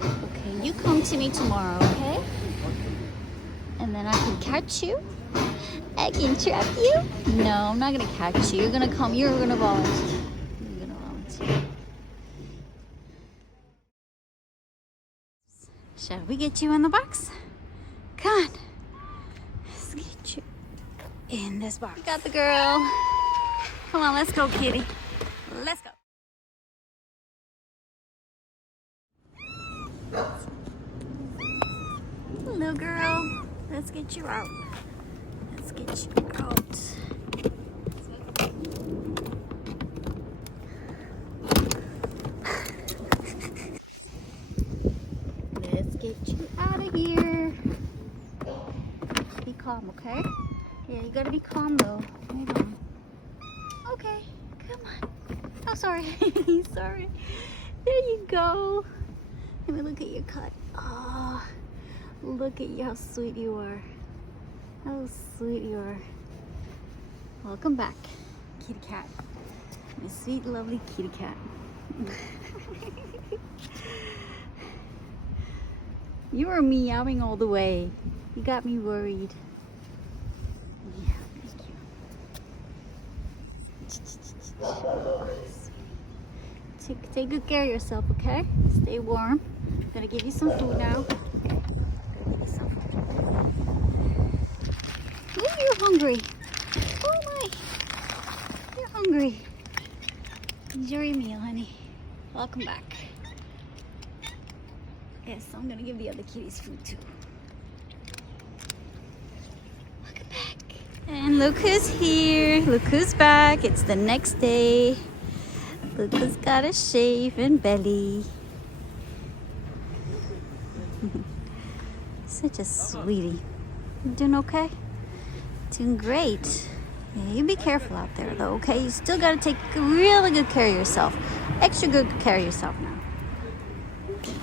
Okay, you come to me tomorrow, okay? And then I can catch you. I can trap you. No, I'm not gonna catch you. You're gonna come. You're gonna volunteer. You're gonna volunteer. Shall we get you in the box? Come on. Let's get you in this box. You got the girl. Come on, let's go, kitty. Let's go. Little girl, let's get you out. Let's get you out. Let's get you out of here. Be calm, okay? Yeah, you gotta be calm though. Hold on. Okay, come on. Oh, sorry. Sorry. There you go. Let me look at your cut. Oh, look at you, how sweet you are. How sweet you are. Welcome back, kitty cat. My sweet, lovely kitty cat. You were meowing all the way. You got me worried. Yeah, thank you. Take good care of yourself, okay? Stay warm. I'm gonna give you some food now. Ooh, you're hungry. Oh my. You're hungry. Enjoy your meal, honey. Welcome back. Yes, I'm gonna give the other kitties food too. Welcome back. And look who's here. Look who's back. It's the next day. Look who's got a shaven belly. Such a sweetie. You doing okay? Doing great. Yeah, you be careful out there though, okay? You still gotta take really good care of yourself. Extra good care of yourself now. Okay.